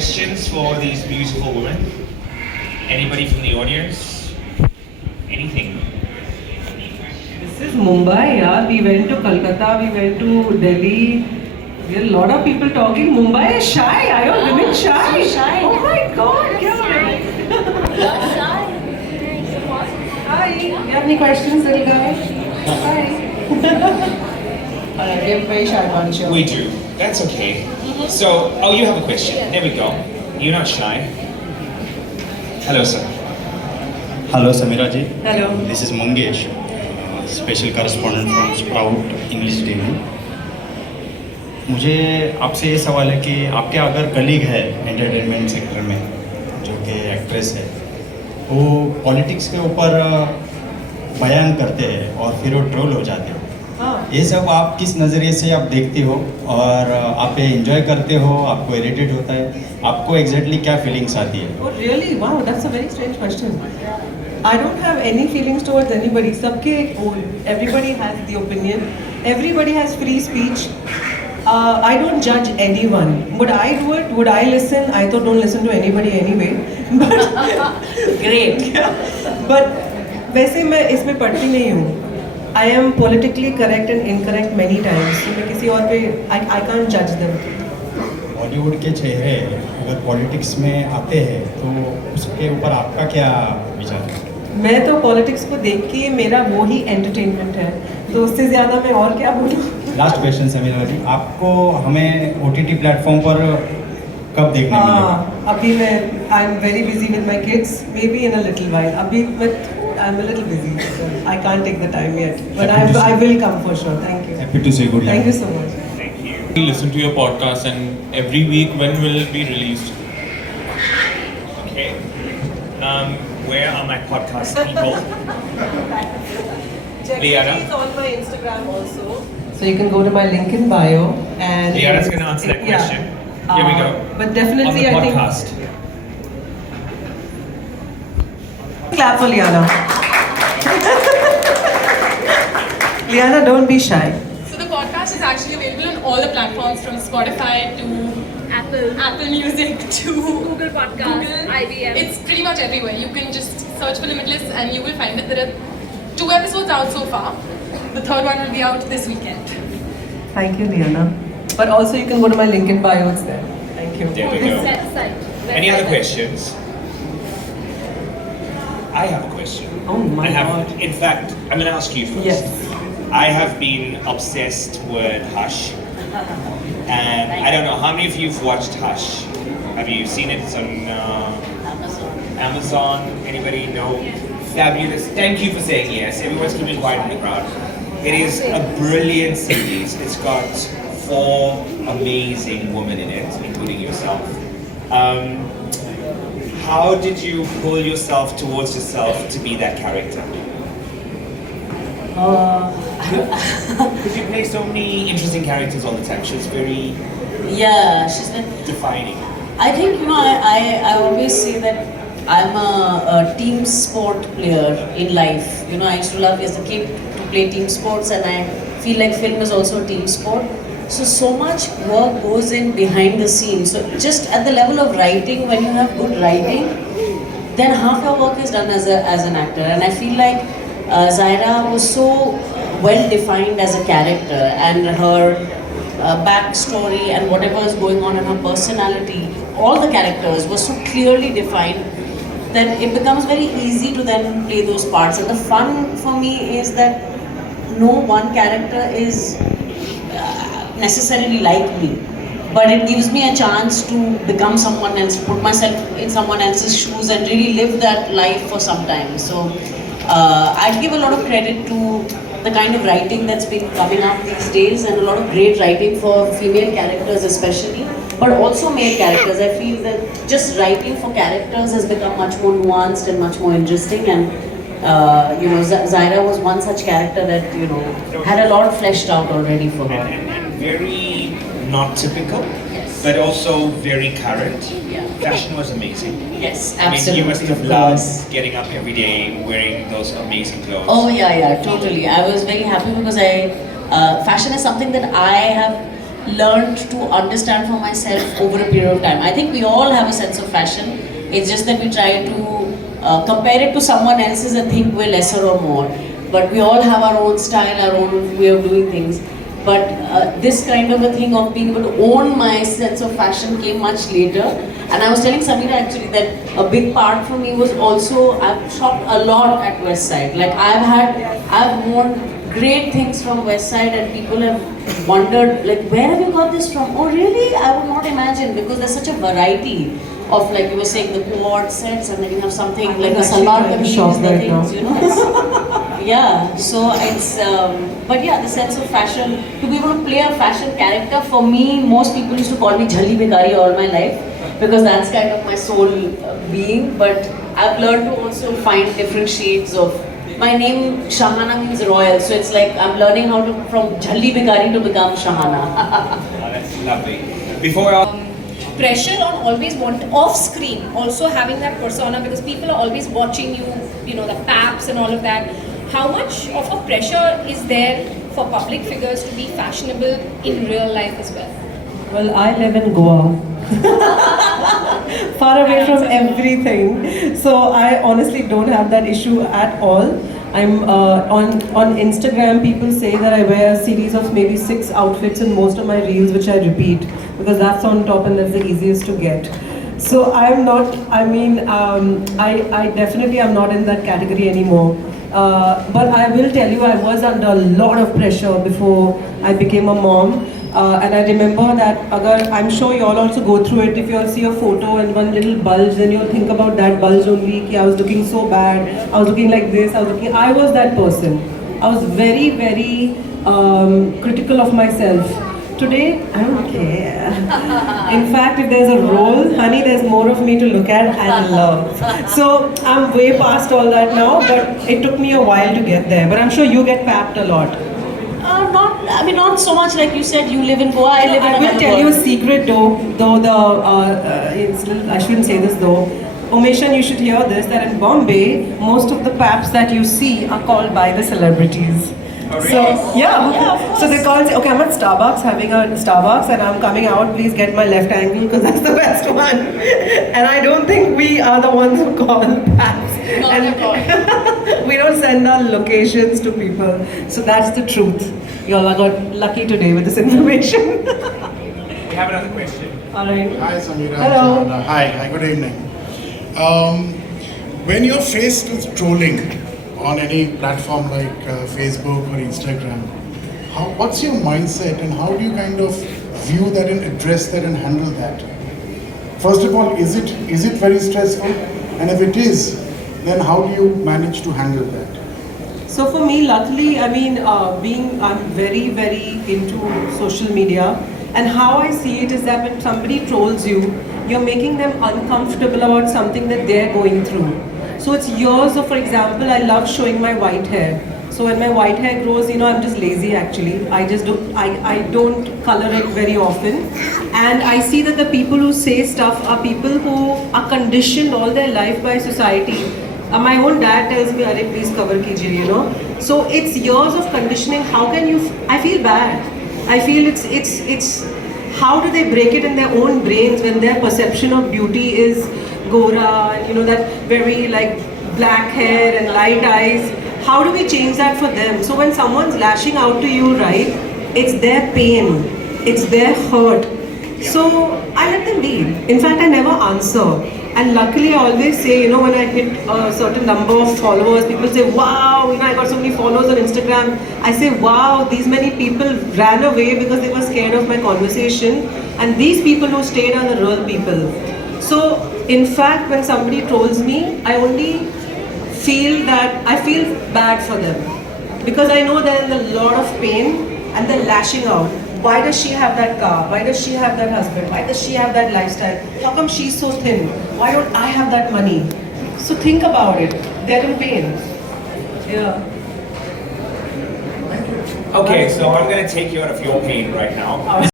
Questions for these beautiful women? Anybody from the audience? Anything? This is Mumbai, yeah. We went to Kolkata, we went to Delhi. There are a lot of people talking. Mumbai is shy. Are you women shy? So shy. Oh my God, yeah. You're shy. Hi. You have any questions, little guy? Hi. We're very shy bunch. We do. That's okay. So, oh, you have a question. There we go. You're not shy. Hello, sir. Hello, Sameera ji. Hello. This is Mangesh, special correspondent from Sprout English Daily. मुझे आपसे ये सवाल है कि आपके अगर colleague है entertainment sector में जो कि एक्ट्रेस है, वो पॉलिटिक्स के ऊपर बयान करते हैं और फिर वो ट्रोल हो जाते हैं, ये सब आप किस नज़रिए से आप देखती हो और आप ये एंजॉय करते हो, आपको इरिटेट होता है, आपको एग्जैक्टली क्या फीलिंग्स आती है? Oh really? Wow, that's a very strange question. I don't have any feelings towards anybody. सबके everybody has the opinion. Everybody has free speech. I don't judge anyone. Would I do it? Would I listen? I thought don't listen to anybody anyway. But Great. but वैसे मैं इसमें पढ़ती नहीं हूँ. I am politically correct and incorrect many times. So मैं किसी और पे I can't judge them. Bollywood के चेहरे अगर पॉलिटिक्स में आते हैं तो उसके ऊपर आपका क्या विचार है? मैं तो पॉलिटिक्स को देख के मेरा वो ही एंटरटेनमेंट है. तो उससे ज़्यादा मैं और क्या बोलूँ? लास्ट क्वेश्चन समीरा जी, आपको हमें OTT प्लेटफॉर्म पर कब देखने मिलेगा? अभी मैं I am very busy with my kids. Maybe in a little while. अभी मैं I am a little busy. I can't take the time yet. But I will come for sure. Thank you. Happy to say good Thank you so much. Thank you. We listen to your podcast, and every week, when will it be released? Okay. Where are my podcast people? Liana? It's on my Instagram also. So you can go to my link in bio and. Liana's going to answer that question. Here we go. But definitely, On the I think. podcast. Clap for Liana. Liana, don't be shy. So the podcast is actually available on all the platforms from Spotify to Apple Music to Google Podcast, IBM. It's pretty much everywhere. You can just search for Limitless and you will find it. There are 2 episodes out so far. The 3rd one will be out this weekend. Thank you, Liana. But also, you can go to my link in bio. It's there. Thank you. There we go. Website. Any other questions? I have a question. Oh my I have, God. in fact, I'm going to ask you first. Yes. I have been obsessed with Hush. And I don't know, how many of you have watched Hush? Have you seen it? It's on Amazon? Anybody know? Fabulous. Thank you for saying yes. Everyone's keeping quiet in the crowd. It is a brilliant series. It's got 4 amazing women in it, including yourself. How did you pull yourself towards yourself to be that character? Because you play so many interesting characters all the time. She's very Yeah, she's been. defining. I think, I always say that I'm a team sport player in life. I used to love as a kid to play team sports, and I feel like film is also a team sport. So much work goes in behind the scenes. So just at the level of writing, when you have good writing, then half your work is done as an actor. And I feel like Zaira was so well defined as a character, and her backstory and whatever is going on in her personality, all the characters were so clearly defined that it becomes very easy to then play those parts. And the fun for me is that no one character is necessarily like me, but it gives me a chance to become someone else, put myself in someone else's shoes and really live that life for some time. So I give a lot of credit to the kind of writing that's been coming up these days, and a lot of great writing for female characters especially, but also male characters. I feel that just writing for characters has become much more nuanced and much more interesting, and Zaira was one such character that had a lot fleshed out already for her. And very not typical, but also very current. Yeah. Fashion was amazing. Yes, I mean, absolutely. you must have of loved course. getting up every day, wearing those amazing clothes. Oh yeah, totally. I was very happy because fashion is something that I have learned to understand for myself over a period of time. I think we all have a sense of fashion. It's just that we try to compare it to someone else's and think we're lesser or more. But we all have our own style, our own way of doing things. But this kind of a thing of being able to own my sense of fashion came much later. And I was telling Sameera actually that a big part for me was also, I've shopped a lot at Westside. Like I've worn great things from Westside and people have wondered like, where have you got this from? Oh really? I would not imagine, because there's such a variety of, like you were saying, the quad sets, and then you have something like a salwar kameez, the things, you know. Yeah, so it's, but yeah, the sense of fashion, to be able to play a fashion character, for me, most people used to call me Jhalli Bikari all my life, because that's kind of my soul being, but I've learned to also find different shades of, my name Shahana means royal, so it's like I'm learning how to, from Jhalli Bikari to become Shahana. Oh, that's lovely. Before I... Pressure on always want off screen, also having that persona, because people are always watching you, you know, the paps and all of that. How much of a pressure is there for public figures to be fashionable in real life as well? Well, I live in Goa. Far away from everything. So I honestly don't have that issue at all. I'm on Instagram, people say that I wear a series of maybe 6 outfits in most of my reels, which I repeat, because that's on top and that's the easiest to get. So I'm not, I mean, I definitely am not in that category anymore. But I will tell you, I was under a lot of pressure before I became a mom. And I remember that, I'm sure you all also go through it. If you all see a photo and one little bulge, then you'll think about that bulge only. Ki I was looking so bad, I was looking like this, I was that person. I was very, very critical of myself. Today, I don't care. In fact, if there's a role, honey, there's more of me to look at and love. So I'm way past all that now, but it took me a while to get there. But I'm sure you get papped a lot. Not so much like you said, you live in Goa, I live in I will tell you a secret though I shouldn't say this though. Omeshan, you should hear this, that in Bombay, most of the paps that you see are called by the celebrities. Oh, really? So, yeah. So they call and say, okay, I'm at Starbucks, having a Starbucks, and I'm coming out, please get my left angle, because that's the best one. And I don't think we are the ones who call paps. Not at all. We don't send our locations to people. So that's the truth. You all got lucky today with this information. We have another question. Alright. Hi Sameera. Hello. Shahana. Hi, good evening. When you're faced with trolling on any platform like Facebook or Instagram, what's your mindset and how do you kind of view that and address that and handle that? First of all, is it very stressful? And if it is, then how do you manage to handle that? So for me, luckily, I mean, I'm very, very into social media, and how I see it is that when somebody trolls you, you're making them uncomfortable about something that they're going through. So it's yours. So for example, I love showing my white hair. So when my white hair grows, you know, I'm just lazy actually. I don't color it very often. And I see that the people who say stuff are people who are conditioned all their life by society. My own dad tells me, "Arey, please cover kijiye," you know. So it's years of conditioning. How can you? I feel bad. I feel it's. How do they break it in their own brains when their perception of beauty is gora and you know that very like black hair and light eyes? How do we change that for them? So when someone's lashing out to you, right? It's their pain. It's their hurt. So I let them be. In fact, I never answer. And luckily, I always say, you know, when I hit a certain number of followers, people say, wow, you know, I got so many followers on Instagram. I say, wow, these many people ran away because they were scared of my conversation. And these people who stayed are the real people. So, in fact, when somebody trolls me, I only feel that, I feel bad for them. Because I know they're in a lot of pain and they're lashing out. Why does she have that car? Why does she have that husband? Why does she have that lifestyle? How come she's so thin? Why don't I have that money? So think about it. They're in pain. Yeah. Okay, so I'm going to take you out of your pain right now.